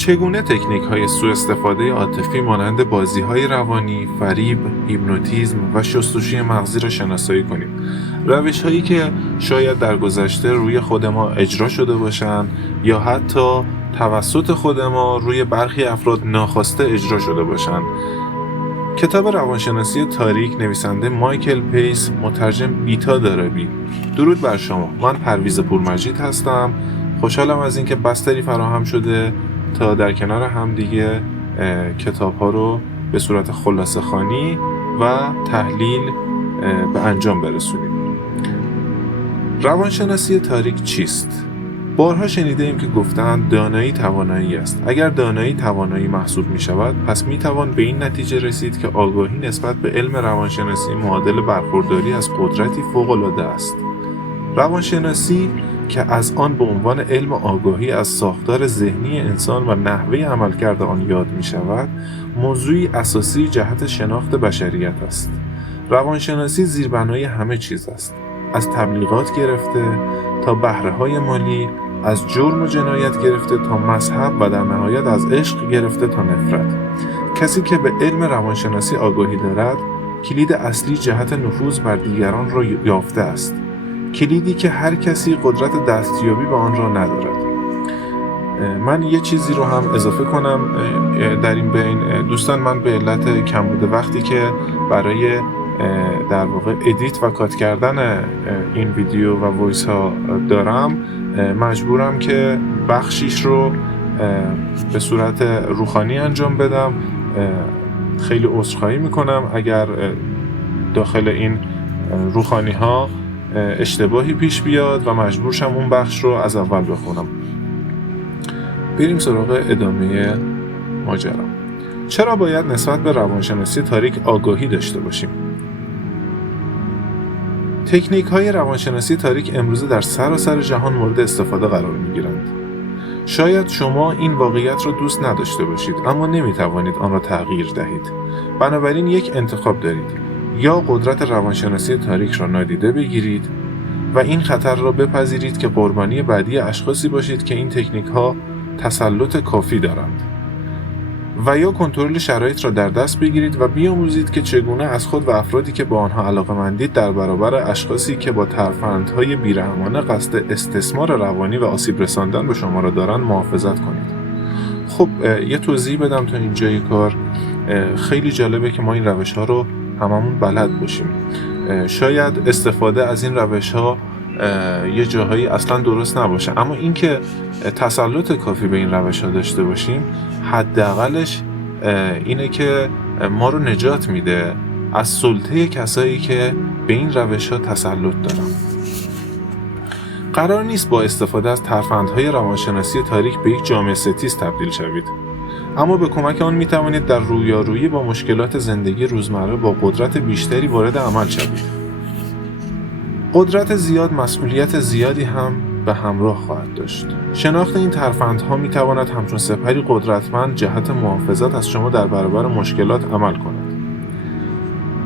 چگونه تکنیک‌های سوءاستفاده عاطفی مانند بازی‌های روانی، فریب، هیپنوتیزم و شستشوی مغزی را شناسایی کنیم؟ روش‌هایی که شاید در گذشته روی خود ما اجرا شده باشند یا حتی توسط خود ما روی برخی افراد ناخواسته اجرا شده باشند. کتاب روانشناسی تاریک نویسنده مایکل پیس، مترجم بیتا دارابی. درود بر شما. من پرویز پورمجید هستم. خوشحالم از اینکه بستری فراهم شده تا در کنار هم دیگه کتاب‌ها رو به صورت خلاصه خوانی و تحلیل به انجام برسونیم. روانشناسی تاریک چیست؟ بارها شنیده ایم که گفتند دانایی توانایی است. اگر دانایی توانایی محسوب می شود، پس می توان به این نتیجه رسید که آگاهی نسبت به علم روانشناسی معادل برخورداری از قدرتی فوق‌العاده است. روانشناسی که از آن به عنوان علم آگاهی از ساختار ذهنی انسان و نحوه عملکرد آن یاد می شود، موضوعی اساسی جهت شناخت بشریت است. روانشناسی زیربنای همه چیز است. از تبلیغات گرفته تا بهره‌های مالی، از جرم و جنایت گرفته تا مذهب و در نهایت از عشق گرفته تا نفرت. کسی که به علم روانشناسی آگاهی دارد، کلید اصلی جهت نفوذ بر دیگران را یافته است. کلیدی که هر کسی قدرت دستیابی به آن را ندارد. من یه چیزی رو هم اضافه کنم در این بین. دوستان، من به علت کمبود وقتی که برای در واقع ادیت و کات کردن این ویدیو و وایس ها دارم، مجبورم که بخشیش رو به صورت روخانی انجام بدم. خیلی عذرخواهی میکنم اگر داخل این روخانی ها اشتباهی پیش بیاد و مجبور شم اون بخش رو از اول بخونم. بریم سراغ ادامه ماجرا. چرا باید نسبت به روانشناسی تاریک آگاهی داشته باشیم؟ تکنیک های روانشناسی تاریک امروزه در سراسر جهان مورد استفاده قرار می گیرند. شاید شما این واقعیت را دوست نداشته باشید، اما نمی توانید آن را تغییر دهید. بنابراین یک انتخاب دارید: یا قدرت روانشناسی تاریک را نادیده بگیرید و این خطر را بپذیرید که قربانی بعدی اشخاصی باشید که این تکنیک ها تسلط کافی دارند، و یا کنترل شرایط را در دست بگیرید و بیاموزید که چگونه از خود و افرادی که با آنها علاقه‌مندید در برابر اشخاصی که با ترفندهای بیرحمانه قصد استثمار روانی و آسیب رساندن به شما را دارند محافظت کنید. خب یه توضیح بدم تا اینجای کار. خیلی جالبه که ما این روش ها رو هممون بلد باشیم. شاید استفاده از این روش ها یه جاهایی اصلا درست نباشه، اما این که تسلط کافی به این روش ها داشته باشیم، حداقلش اینه که ما رو نجات میده از سلطه کسایی که به این روش ها تسلط دارن. قرار نیست با استفاده از ترفندهای روانشناسی تاریک به یک جامعه ستیز تبدیل شوید، اما به کمک آن میتوانید در رویارویی با مشکلات زندگی روزمره با قدرت بیشتری وارد عمل شوید. قدرت زیاد مسئولیت زیادی هم به همراه خواهد داشت. شناخت این ترفندها میتواند همچون سپری قدرتمند جهت محافظت از شما در برابر مشکلات عمل کند.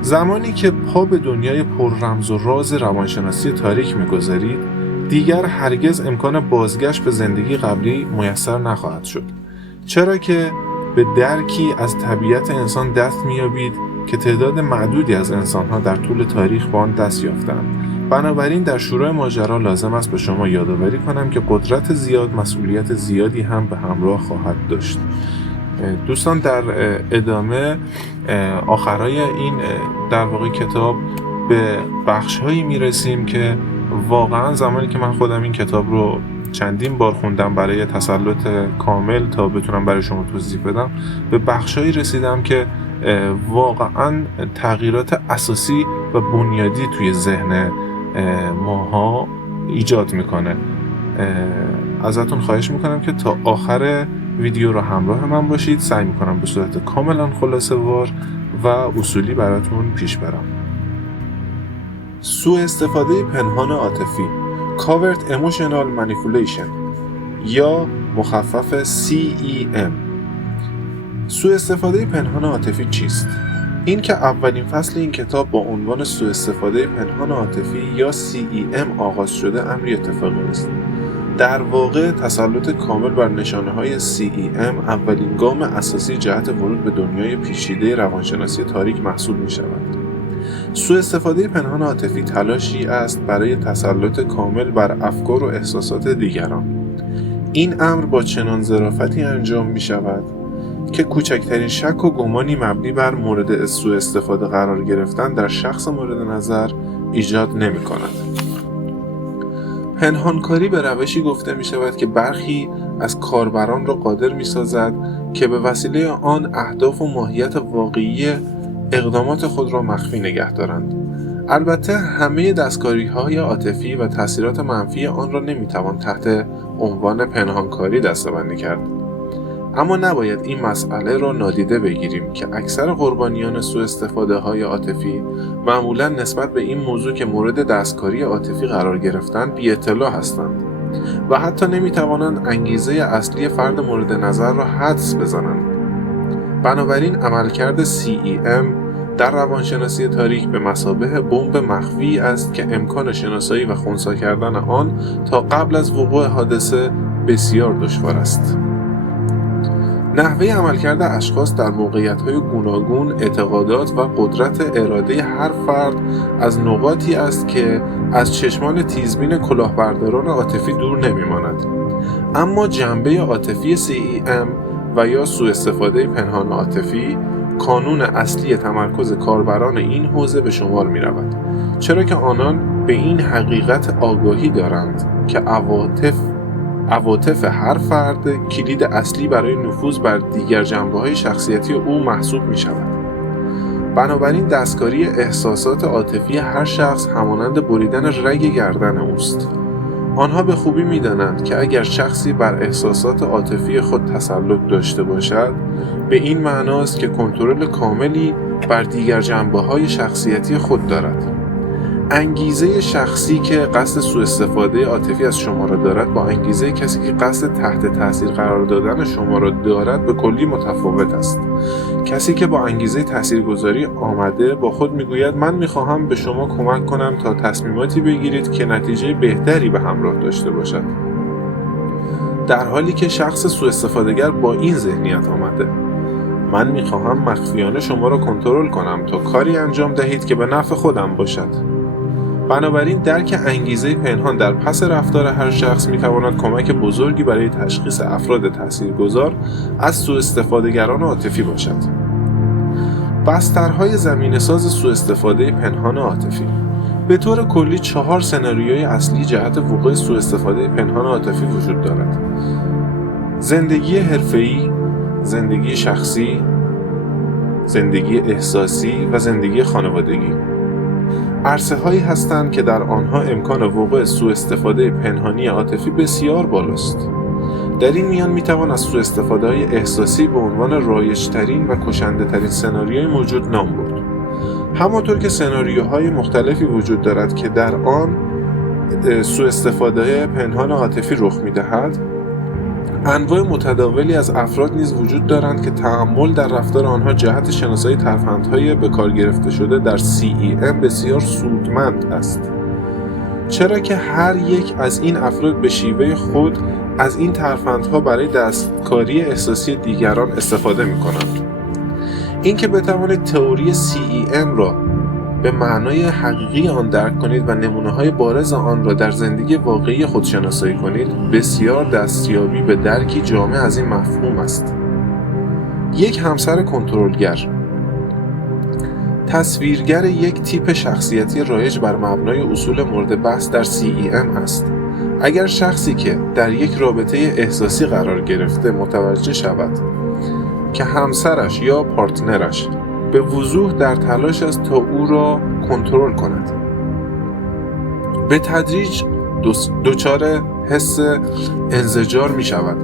زمانی که پا به دنیای پر رمز و راز روانشناسی تاریک میگذارید، دیگر هرگز امکان بازگشت به زندگی قبلی میسر نخواهد شد، چرا که به درکی از طبیعت انسان دست میابید که تعداد معدودی از انسانها در طول تاریخ با آن دست یافتند. بنابراین در شروع ماجرا لازم است به شما یادآوری کنم که قدرت زیاد مسئولیت زیادی هم به همراه خواهد داشت. دوستان، در ادامه آخرای این در واقع کتاب به بخش‌هایی میرسیم که واقعا زمانی که من خودم این کتاب رو چندین بار خوندم برای تسلط کامل تا بتونم برای شما توضیح بدم، به بخش‌هایی رسیدم که واقعا تغییرات اساسی و بنیادی توی ذهن ماها ایجاد میکنه. ازتون خواهش میکنم که تا آخر ویدیو رو همراه من باشید. سعی میکنم به صورت کاملا خلاصه وار و اصولی براتون پیش برم. سوء استفاده پنهان عاطفی، Covert Emotional Manipulation یا مخفف CEM. سوء استفاده پنهان عاطفی چیست؟ این که اولین فصل این کتاب با عنوان سوء استفاده پنهان عاطفی یا CEM آغاز شده امری اتفاقی نیست. در واقع تسلط کامل بر نشانه‌های CEM اولین گام اساسی جهت ورود به دنیای پیچیده روانشناسی تاریک محسوب می‌شود. سوء استفاده پنهان عاطفی تلاشی است برای تسلط کامل بر افکار و احساسات دیگران. این امر با چنان ظرافتی انجام می‌شود که کوچکترین شک و گمانی مبنی بر مورد سوء استفاده قرار گرفتن در شخص مورد نظر ایجاد نمی‌کند. پنهانکاری به روشی گفته می شود که برخی از کاربران را قادر می سازد که به وسیله آن اهداف و ماهیت واقعی اقدامات خود را مخفی نگه دارند. البته همه دستکاری‌های عاطفی و تأثیرات منفی آن را نمی توان تحت عنوان پنهانکاری دسته‌بندی کرد. اما نباید این مسئله را نادیده بگیریم که اکثر قربانیان سوء استفاده‌های عاطفی معمولاً نسبت به این موضوع که مورد دستکاری عاطفی قرار گرفتند بی اطلاع هستند و حتی نمی‌توانند انگیزه اصلی فرد مورد نظر را حدس بزنند. بنابراین عملکرد CEM در روانشناسی تاریک به مثابه بمب مخفی است که امکان شناسایی و خنثی کردن آن تا قبل از وقوع حادثه بسیار دشوار است. نحوه عملکرد اشخاص در موقعیت‌های گوناگون، اعتقادات و قدرت اراده هر فرد از نقاطی است که از چشمان تیزبین کلاهبرداران عاطفی دور نمی‌ماند. اما جنبه عاطفی CEM و یا سوء استفاده پنهان عاطفی کانون اصلی تمرکز کاربران این حوزه به شمار می‌رود، چرا که آنان به این حقیقت آگاهی دارند که عواطف هر فرد کلید اصلی برای نفوذ بر دیگر جنبه‌های شخصیتی او محسوب می‌شود. بنابراین دستکاری احساسات عاطفی هر شخص همانند بریدن رگ گردن اوست. آنها به خوبی می‌دانند که اگر شخصی بر احساسات عاطفی خود تسلط داشته باشد، به این معناست که کنترل کاملی بر دیگر جنبه‌های شخصیتی خود دارد. انگیزه شخصی که قصد سوء استفاده عاطفی از شما را دارد با انگیزه کسی که قصد تحت تاثیر قرار دادن شما را دارد به کلی متفاوت است. کسی که با انگیزه تاثیرگذاری آمده با خود میگوید من میخواهم به شما کمک کنم تا تصمیماتی بگیرید که نتیجه بهتری به همراه داشته باشد، در حالی که شخص سوء استفاده‌گر با این ذهنیت آمده: من میخواهم مخفیانه شما را کنترل کنم تا کاری انجام دهید که به نفع خودم باشد. بنابراین درک انگیزه پنهان در پس رفتار هر شخص میتواند کمک بزرگی برای تشخیص افراد تاثیرگذار از سوء استفاده‌گران عاطفی باشد. بسترهای زمینه‌ساز سوء استفاده پنهان عاطفی: به طور کلی 4 سناریوی اصلی جهت وقوع سوء استفاده پنهان عاطفی وجود دارد: زندگی حرفه‌ای، زندگی شخصی، زندگی احساسی و زندگی خانوادگی. عرصه‌هایی هستند که در آنها امکان وقوع سوء استفاده پنهانی عاطفی بسیار بالاست. در این میان میتوان از سوء استفاده‌های احساسی به عنوان رایج‌ترین و کشنده‌ترین سناریوی موجود نام برد. همانطور که سناریوهای مختلفی وجود دارد که در آن سوء استفاده پنهان عاطفی رخ می‌دهد، انواع متداولی از افراد نیز وجود دارند که تأمل در رفتار آنها جهت شناسایی ترفندهای به کار گرفته شده در CEM بسیار سودمند است، چرا که هر یک از این افراد به شیوه خود از این ترفندها برای دستکاری احساسی دیگران استفاده می‌کنند. اینکه بتوانید تئوری CEM را به معنای حقیقی آن درک کنید و نمونه‌های بارز آن را در زندگی واقعی خود شناسایی کنید، بسیار دستیابی به درکی جامع از این مفهوم است. یک همسر کنترلگر تصویرگر یک تیپ شخصیتی رایج بر مبنای اصول مورد بحث در CEM است. اگر شخصی که در یک رابطه احساسی قرار گرفته متوجه شود که همسرش یا پارتنرش به وضوح در تلاش است تا او را کنترل کند، به تدریج دچار حس انزجار می شود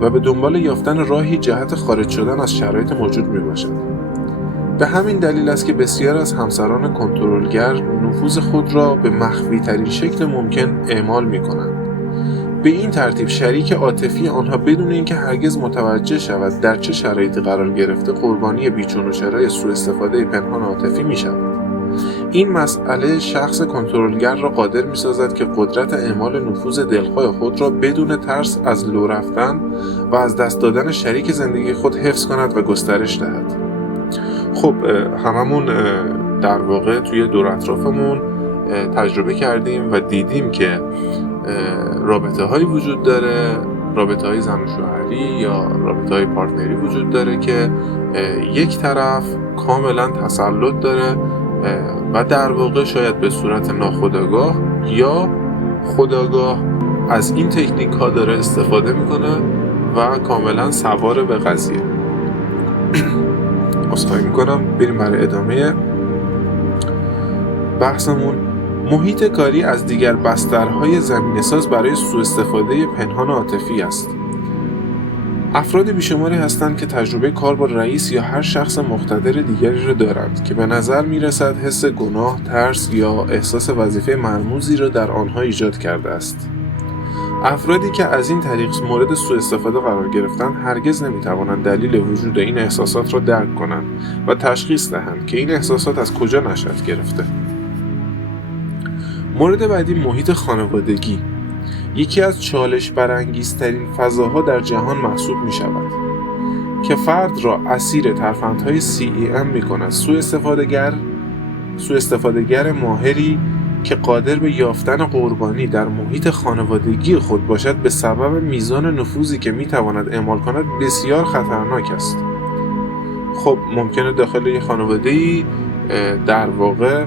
و به دنبال یافتن راهی جهت خارج شدن از شرایط موجود می باشد. به همین دلیل است که بسیار از همسران کنترلگر نفوذ خود را به مخفی ترین شکل ممکن اعمال می کنند. به این ترتیب شریک عاطفی آنها بدون اینکه هرگز متوجه شود در چه شرایطی قرار گرفته قربانی بیچون و چرای سوء استفاده پنهان عاطفی می شود. این مسئله شخص کنترلگر را قادر می‌سازد که قدرت اعمال نفوذ دلخواه خود را بدون ترس از لو رفتن و از دست دادن شریک زندگی خود حفظ کند و گسترش دهد. خب هممون در واقع توی دور اطرافمون تجربه کردیم و دیدیم که رابطه هایی وجود داره، رابطه های زن و شوهری یا رابطه های پارتنری وجود داره که یک طرف کاملا تسلط داره و در واقع شاید به صورت ناخودآگاه یا خودآگاه از این تکنیک ها داره استفاده میکنه و کاملا سوار به قضیه. عذرخواهی میکنم، بریم برای ادامه بحثمون. محیط کاری از دیگر بسترهای زمینه‌ساز برای سوءاستفاده پنهان عاطفی است. افراد بیشماری هستند که تجربه کار با رئیس یا هر شخص مقتدر دیگری را دارند که به نظر می‌رسد حس گناه، ترس یا احساس وظیفه مرموزی را در آنها ایجاد کرده است. افرادی که از این طریق مورد سوءاستفاده قرار گرفتند هرگز نمی‌توانند دلیل وجود این احساسات را درک کنند و تشخیص دهند که این احساسات از کجا نشأت گرفته. مورد بعدی، محیط خانوادگی. یکی از چالش برانگیزترین فضاها در جهان محسوب می شود که فرد را اسیر ترفندهای CEM می کند. سوءاستفاده‌گر ماهری که قادر به یافتن قربانی در محیط خانوادگی خود باشد به سبب میزان نفوذی که می تواند اعمال کند بسیار خطرناک است. خب ممکنه داخل یک خانواده‌ای در واقع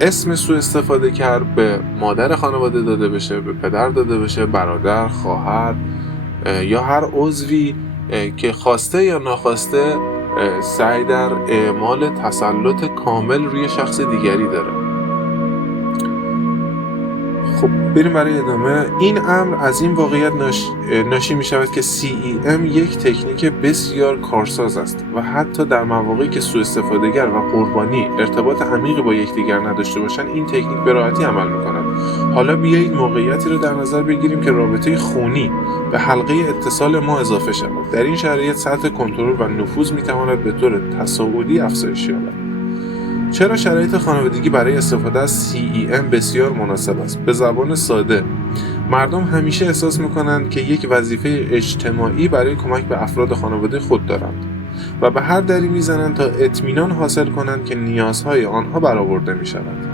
اسم سوء استفاده کرد به مادر خانواده داده بشه، به پدر داده بشه، برادر، خواهر یا هر عضوی که خواسته یا ناخواسته سعی در اعمال تسلط کامل روی شخص دیگری داره. خب بریم برای ادامه. این امر از این واقعیت ناشی می شود که CEM یک تکنیک بسیار کارساز است و حتی در مواقعی که سوء استفاده‌گر و قربانی ارتباط عمیقی با یکدیگر نداشته باشند این تکنیک به راحتی عمل می کند. حالا بیایید موقعیتی را در نظر بگیریم که رابطه خونی به حلقه اتصال ما اضافه شود. در این شرایط سطح کنترل و نفوذ می تواند به طور تصاعدی افزایش یابد. چرا شرایط خانوادگی برای استفاده از CEM بسیار مناسب است؟ به زبان ساده، مردم همیشه احساس می‌کنند که یک وظیفه اجتماعی برای کمک به افراد خانواده خود دارند و به هر دری می‌زنند تا اطمینان حاصل کنند که نیازهای آنها برآورده می‌شود.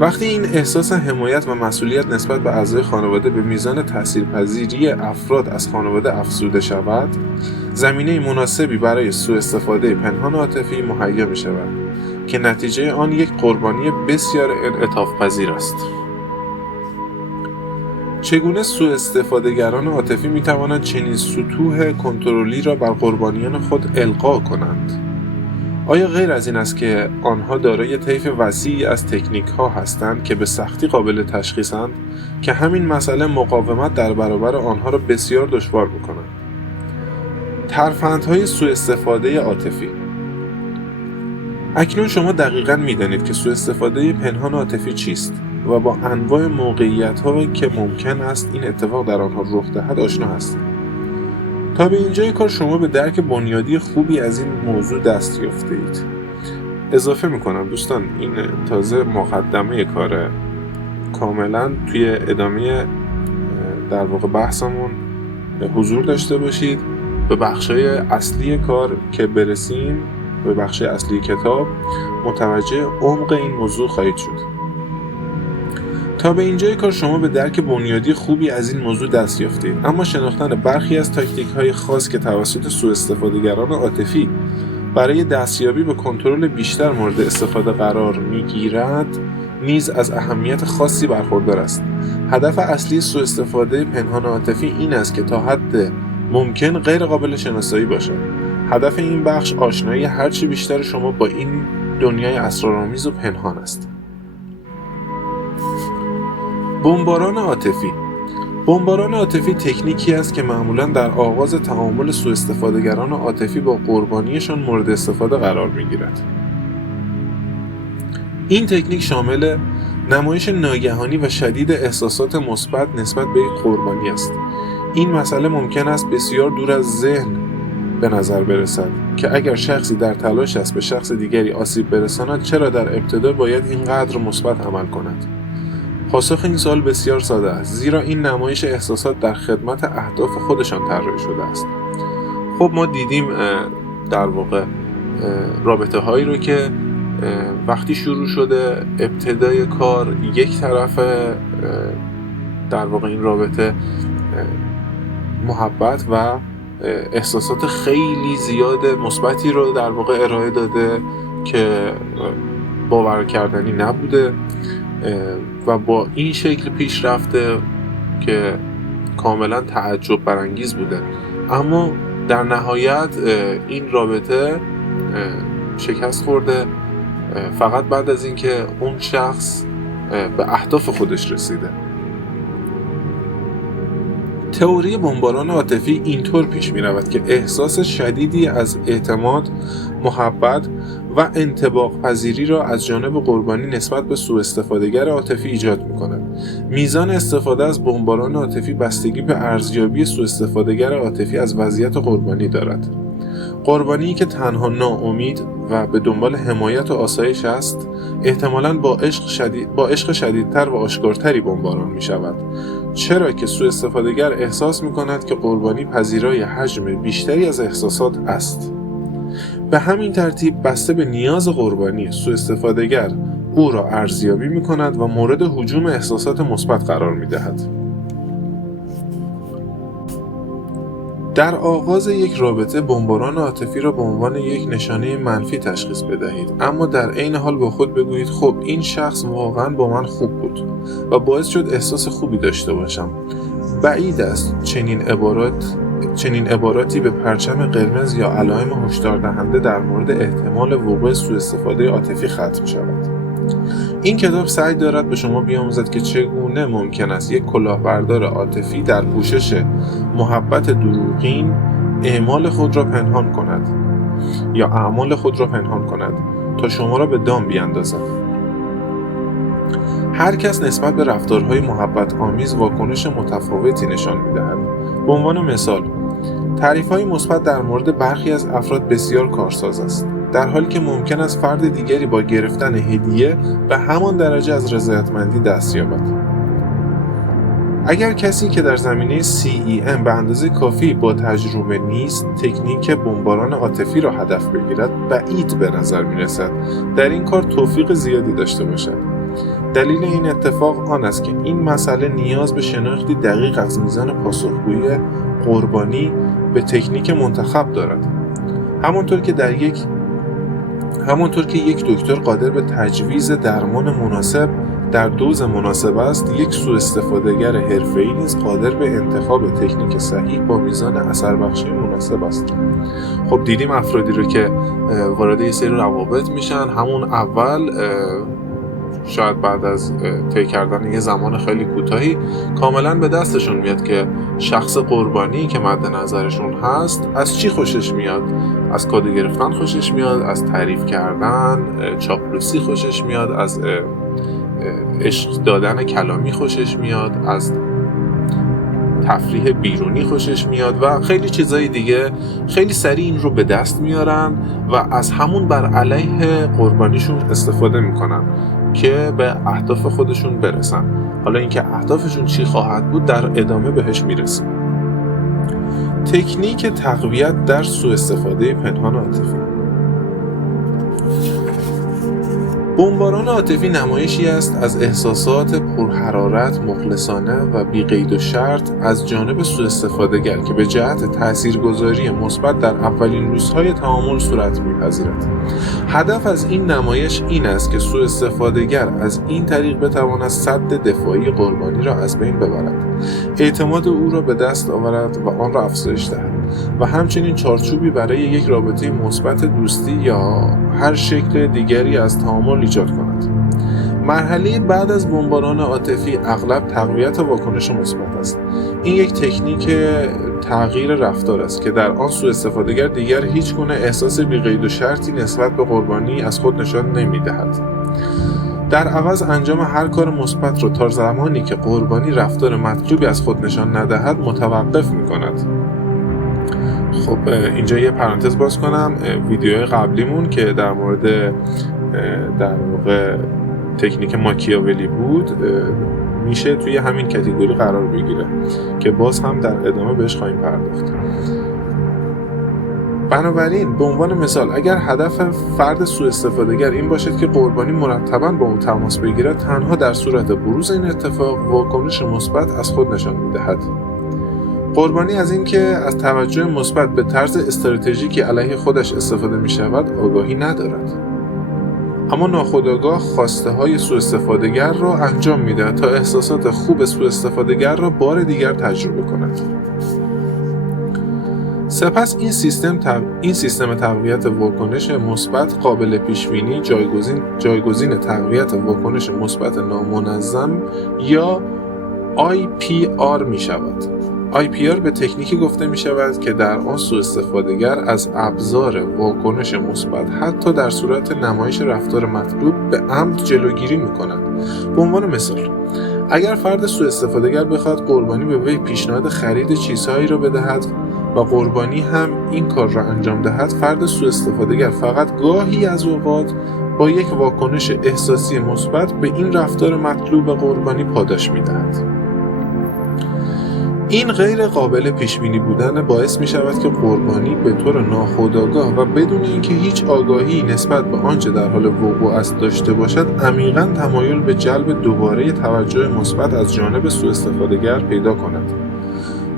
وقتی این احساس حمایت و مسئولیت نسبت به اعضای خانواده به میزان تاثیرپذیری افراد از خانواده افزوده شود، زمینه مناسبی برای سوء استفاده پنهان عاطفی مهیا می شود که نتیجه آن یک قربانی بسیار انعطاف پذیر است. چگونه سوء استفاده‌گران عاطفی می توانند چنین سطوح کنترلی را بر قربانیان خود القا کنند؟ آیا غیر از این است که آنها دارای طیف وسیعی از تکنیک‌ها هستند که به سختی قابل تشخیصند که همین مسئله مقاومت در برابر آنها را بسیار دشوار می‌کند؟ ترفندهای سوء استفاده عاطفی. اکنون شما دقیقاً می‌دانید که سوء استفاده پنهان عاطفی چیست و با انواع موقعیت‌ها که ممکن است این اتفاق در آنها رخ دهد آشنا هستید. تا به اینجای کار شما به درک بنیادی خوبی از این موضوع دست یافته‌اید. اضافه می‌کنم دوستان این تازه مقدمه کاره، کاملاً توی ادامه در واقع بحثمون حضور داشته باشید. به بخشای اصلی کار که برسیم، به بخش اصلی کتاب، متوجه عمق این موضوع خواهید شد. تا به اینجای کار شما به درک بنیادی خوبی از این موضوع دست یافتید، اما شناختن برخی از تاکتیک‌های خاص که توسط سوءاستفاده‌گران عاطفی برای دستیابی به کنترل بیشتر مورد استفاده قرار می‌گیرد نیز از اهمیت خاصی برخوردار است. هدف اصلی سوءاستفاده پنهان عاطفی این است که تا حد ممکن غیر قابل شناسایی باشد. هدف این بخش آشنایی هرچی بیشتر شما با این دنیای اسرارآمیز و پنهان است. بمباران عاطفی. بمباران عاطفی تکنیکی است که معمولاً در آغاز تعامل سوءاستفاده‌گران عاطفی با قربانیشان مورد استفاده قرار می‌گیرد. این تکنیک شامل نمایش ناگهانی و شدید احساسات مثبت نسبت به یک قربانی است. این مسئله ممکن است بسیار دور از ذهن به نظر برسد که اگر شخصی در تلاش است به شخص دیگری آسیب برساند چرا در ابتدا باید اینقدر مثبت عمل کند؟ پاسخ این سوال بسیار ساده است، زیرا این نمایش احساسات در خدمت اهداف خودشان طراحی شده است. خب ما دیدیم در واقع رابطه هایی رو که وقتی شروع شده ابتدای کار یک طرف در واقع این رابطه محبت و احساسات خیلی زیاد مثبتی رو در واقع ارائه داده که باور کردنی نبوده و با این شکل پیش رفته که کاملا تعجب برانگیز بوده، اما در نهایت این رابطه شکست خورده فقط بعد از اینکه اون شخص به اهداف خودش رسیده. تئوری بمباران عاطفی اینطور پیش می رود که احساس شدیدی از اعتماد، محبت و انطباق پذیری را از جانب قربانی نسبت به سوء استفادهگر عاطفی ایجاد می کند. میزان استفاده از بمباران عاطفی بستگی به ارزیابی سوء استفادهگر عاطفی از وضعیت قربانی دارد. قربانی که تنها ناامید و به دنبال حمایت و آسایش است، احتمالاً با عشق شدیدتر و آشکارتری بمباران می شود، چرا که سوء استفادهگر احساس می کند که قربانی پذیرای حجم بیشتری از احساسات است. به همین ترتیب بسته به نیاز قربانی، سوء استفادهگر او را ارزیابی می کند و مورد هجوم احساسات مثبت قرار می دهد. در آغاز یک رابطه بمباران عاطفی را به عنوان یک نشانه منفی تشخیص بدهید، اما در عین حال با خود بگویید خب این شخص واقعا با من خوب بود و باعث شد احساس خوبی داشته باشم. بعید است چنین عباراتی به پرچم قرمز یا علائم هشدار دهنده در مورد احتمال وقوع سوء استفاده عاطفی ختم شود. این کتاب سعی دارد به شما بیاموزد که چگونه ممکن است یک کلاهبردار عاطفی در پوشش محبت دروغین اعمال خود را پنهان کند یا اعمال خود را پنهان کند تا شما را به دام بیاندازد. هر کس نسبت به رفتارهای محبت آمیز واکنش متفاوتی نشان می‌دهد. به عنوان مثال، تعریف‌های مثبت در مورد برخی از افراد بسیار کارساز است، در حالی که ممکن است فرد دیگری با گرفتن هدیه به همان درجه از رضایتمندی دست یابد. اگر کسی که در زمینه CEM به اندازه کافی با تجربه نیست، تکنیک بمباران عاطفی را هدف بگیرد، بعید به نظر می‌رسد در این کار توفیق زیادی داشته باشد. دلیل این اتفاق آن است که این مسئله نیاز به شناختی دقیق از میزان پاسخگویی قربانی به تکنیک منتخب دارد. همانطور که یک دکتر قادر به تجویز درمان مناسب در دوز مناسب است، یک سوء استفادهگر حرفه‌ای نیز قادر به انتخاب تکنیک صحیح با میزان اثر بخشی مناسب است. خب دیدیم افرادی رو که وارد یه سری روابط میشن، همون اول شاید بعد از طی کردن یه زمان خیلی کوتاهی کاملا به دستشون میاد که شخص قربانی که مد نظرشون هست از چی خوشش میاد. از کادو گرفتن خوشش میاد، از تعریف کردن، چاپلوسی خوشش میاد، از عشق دادن کلامی خوشش میاد، از تفریح بیرونی خوشش میاد و خیلی چیزای دیگه. خیلی سریع این رو به دست میارن و از همون بر علیه قربانیشون استفاده میکنن که به اهداف خودشون برسن. حالا اینکه اهدافشون چی خواهد بود در ادامه بهش میرسیم. تکنیک تقویت در سوء استفاده پنهان عاطفی. بمباران عاطفی نمایشی است از احساسات پرحرارت، مخلصانه و بی قید و شرط از جانب سوء استفاده‌گر که به جهت تاثیرگذاری مثبت در اولین روزهای تعامل صورت می‌پذیرد. هدف از این نمایش این است که سوء استفاده‌گر از این طریق بتواند سد دفاعی قربانی را از بین ببرد، اعتماد او را به دست آورد و آن را افزایش دهد و همچنین چارچوبی برای یک رابطه مثبت دوستی یا هر شکل دیگری از تعامل ایجاد کند. مرحله بعد از بمباران عاطفی اغلب تقویت واکنش مثبت است. این یک تکنیک تغییر رفتار است که در آن سوء استفاده‌گر دیگر هیچ گونه احساس بی قید و شرطی نسبت به قربانی از خود نشان نمی‌دهد. در عوض انجام هر کار مثبت را تا زمانی که قربانی رفتار مطلوبی از خود نشان ندهد متوقف می‌کند. خب اینجا یه پرانتز باز کنم. ویدیو قبلیمون که در مورد در واقع تکنیک ماکیاولی بود میشه توی همین کاتگوری قرار بگیره که باز هم در ادامه بهش خواهیم پرداخت. بنابراین به عنوان مثال اگر هدف فرد سوء استفادهگر این باشد که قربانی مرتباً با او تماس بگیرد، تنها در صورت بروز این اتفاق واکنش مثبت از خود نشان می‌دهد. قربانی از این که از توجه مثبت به طرز استراتژیکی علیه خودش استفاده می‌شود آگاهی ندارد، اما ناخودآگاه خواسته‌های سوء استفادهگر را انجام می‌دهد تا احساسات خوب سوء استفادهگر را بار دیگر تجربه کند. سپس این سیستم تقویت واکنش مثبت قابل پیش‌بینی جایگزین تقویت واکنش مثبت نامنظم یا IPR می شود. IPR به تکنیکی گفته می شود که در آن سوء استفادهگر از ابزار واکنش مثبت حتی در صورت نمایش رفتار مطلوب به عمد جلوگیری می کند. به عنوان مثال اگر فرد سوء استفادهگر بخواهد قربانی به وی پیشنهاد خرید چیزهایی را بدهد و قربانی هم این کار را انجام دهد، فرد سوء استفادهگر فقط گاهی از اوقات با یک واکنش احساسی مثبت به این رفتار مطلوب قربانی پاداش می‌دهد. این غیر قابل پیش بینی بودن باعث می شود که قربانی به طور ناخودآگاه و بدون اینکه هیچ آگاهی نسبت به آنچه در حال وقوع است داشته باشد، عمیقاً تمایل به جلب دوباره توجه مثبت از جانب سوء استفادهگر پیدا کند.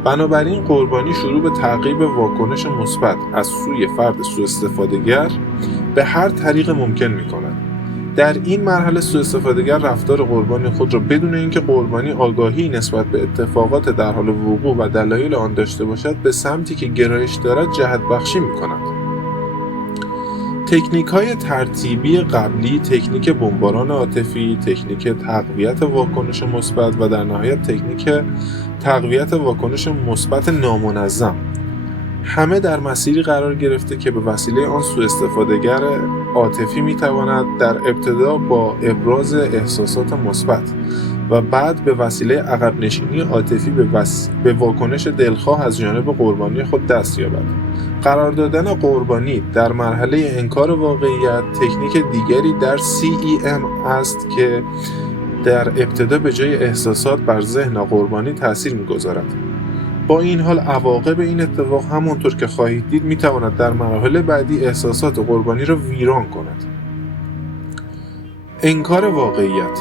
بنابراین قربانی شروع به تعقیب واکنش مثبت از سوی فرد سوء استفادهگر به هر طریق ممکن می‌کند. در این مرحله سوء استفادهگر رفتار قربانی خود را بدون اینکه قربانی آگاهی نسبت به اتفاقات در حال وقوع و دلایل آن داشته باشد به سمتی که گرایش دارد جهت بخشی می‌کند. تکنیک‌های ترتیبی قبلی، تکنیک بمباران عاطفی، تکنیک تقویت واکنش مثبت و در نهایت تکنیک تقویت واکنش مثبت نامنظم، همه در مسیری قرار گرفته که به وسیله آن سوء استفادهگر عاطفی می‌تواند در ابتدا با ابراز احساسات مثبت و بعد به وسیله عقب نشینی عاطفی به واکنش دلخواه از جانب قربانی خود دست یابد. قرار دادن قربانی در مرحله انکار واقعیت تکنیک دیگری در CEM است که در ابتدا به جای احساسات بر ذهن قربانی تأثیر می‌گذارد. با این حال عواقب این اتفاق همونطور که خواهید دید می‌تواند در مراحل بعدی احساسات قربانی را ویران کند. انکار واقعیت،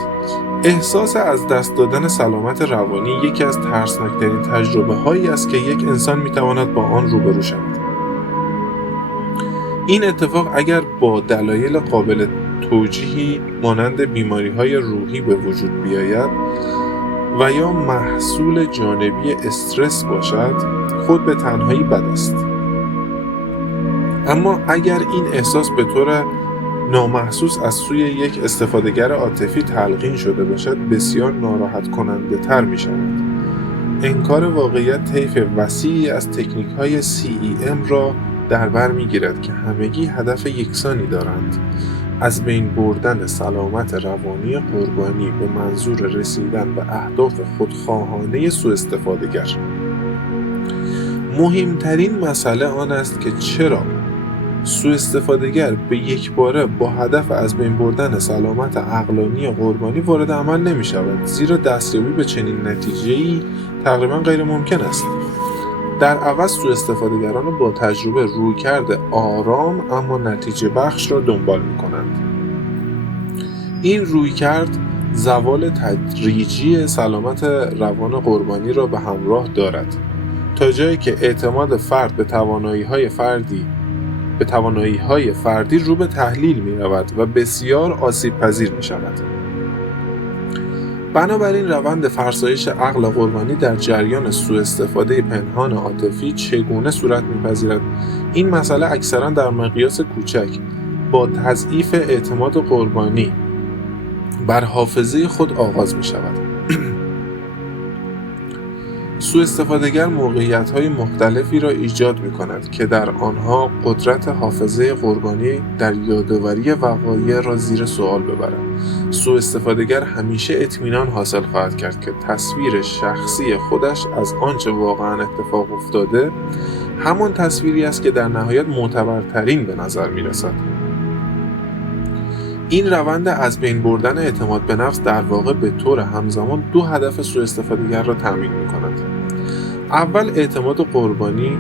احساس از دست دادن سلامت روانی یکی از ترسناکترین تجربه‌هایی است که یک انسان می‌تواند با آن روبرو شود. این اتفاق اگر با دلایل قابل توجیهی مانند بیماری‌های روحی به وجود بیاید و یا محصول جانبی استرس باشد، خود به تنهایی بد است. اما اگر این احساس به طور نامحسوس از سوی یک استفادهگر عاطفی تلقین شده باشد، بسیار ناراحت کننده تر می شود. انکار واقعیت طیف وسیعی از تکنیک‌های CEM را در بر می‌گیرد که همگی هدف یکسانی دارند: از بین بردن سلامت روانی قربانی به منظور رسیدن به اهداف خودخواهانه سوء استفادهگر. مهمترین مسئله آن است که چرا سوء استفادهگر به یک باره با هدف از بین بردن سلامت عقلانی قربانی وارد عمل نمی شود، زیرا دستیابی به چنین نتیجه‌ای تقریباً غیر ممکن است. در عوض سوء استفادهگران با تجربه رویکرد آرام اما نتیجه بخش را دنبال می کنند. این رویکرد زوال تدریجی سلامت روان قربانی را به همراه دارد، تا جایی که اعتماد فرد به توانایی‌های فردی رو به تحلیل می رود و بسیار آسیب پذیر می شود. بنابراین روند فرسایش عقل قربانی در جریان سوء استفاده پنهان عاطفی چگونه صورت می‌پذیرد؟ این مسئله اکثراً در مقیاس کوچک با تضعیف اعتماد قربانی بر حافظه خود آغاز می‌شود. سوء استفادهگر موقعیت‌های مختلفی را ایجاد می‌کند که در آنها قدرت حافظه قربانی در یادآوری وقایع را زیر سوال ببرد. سوء استفادهگر همیشه اطمینان حاصل خواهد کرد که تصویر شخصی خودش از آنچه واقعاً اتفاق افتاده همان تصویری است که در نهایت معتبرترین به نظر می‌رسد. این روند از بین بردن اعتماد به نفس در واقع به طور همزمان دو هدف سوءاستفاده‌گر را تامین می‌کند. اول، اعتماد قربانی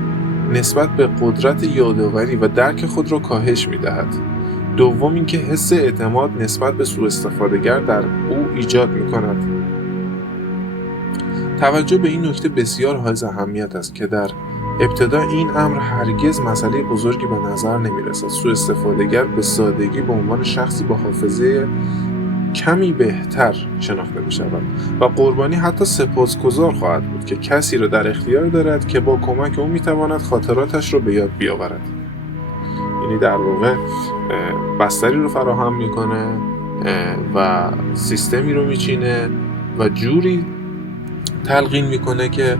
نسبت به قدرت یادآوری و درک خود را کاهش می‌دهد. دوم، اینکه حس اعتماد نسبت به سوءاستفاده‌گر در او ایجاد می‌کند. توجه به این نکته بسیار حائز اهمیت است که در ابتدا این امر هرگز مسئله بزرگی به نظر نمی‌رسد. سوءاستفاده‌گر به سادگی به عنوان شخصی با حافظه کمی بهتر شناخته می‌شود و قربانی حتی سپاسگزار خواهد بود که کسی را در اختیار دارد که با کمک او می‌تواند خاطراتش را به یاد بیاورد. یعنی در واقع بستری رو فراهم می‌کنه و سیستمی رو می‌چینه و جوری تلقین می‌کنه که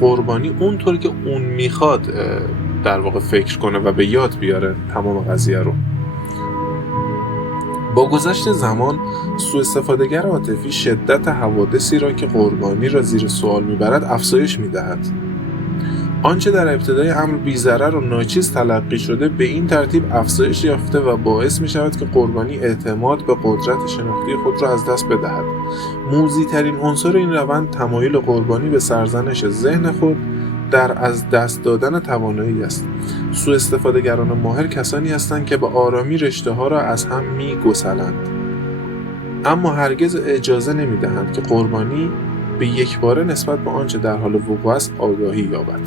قربانی اونطور که اون میخواد در واقع فکر کنه و به یاد بیاره تمام قضیه رو. با گذشت زمان سوءاستفاده‌گر عاطفی شدت حوادثی را که قربانی را زیر سوال میبرد افزایش میدهد. آنچه در ابتدای امر بی‌ضرر و ناچیز تلقی شده به این ترتیب افزایش یافته و باعث می‌شود که قربانی اعتماد به قدرت شناختی خود را از دست بدهد. موذی‌ترین عنصر این روند تمایل قربانی به سرزنش ذهن خود در از دست دادن توانایی است. سوءاستفاده‌گران ماهر کسانی هستند که به آرامی رشته‌ها را از هم می‌گسلند، اما هرگز اجازه نمی‌دهند که قربانی به یکباره نسبت به آنچه در حال وقوع است آگاهی یابد.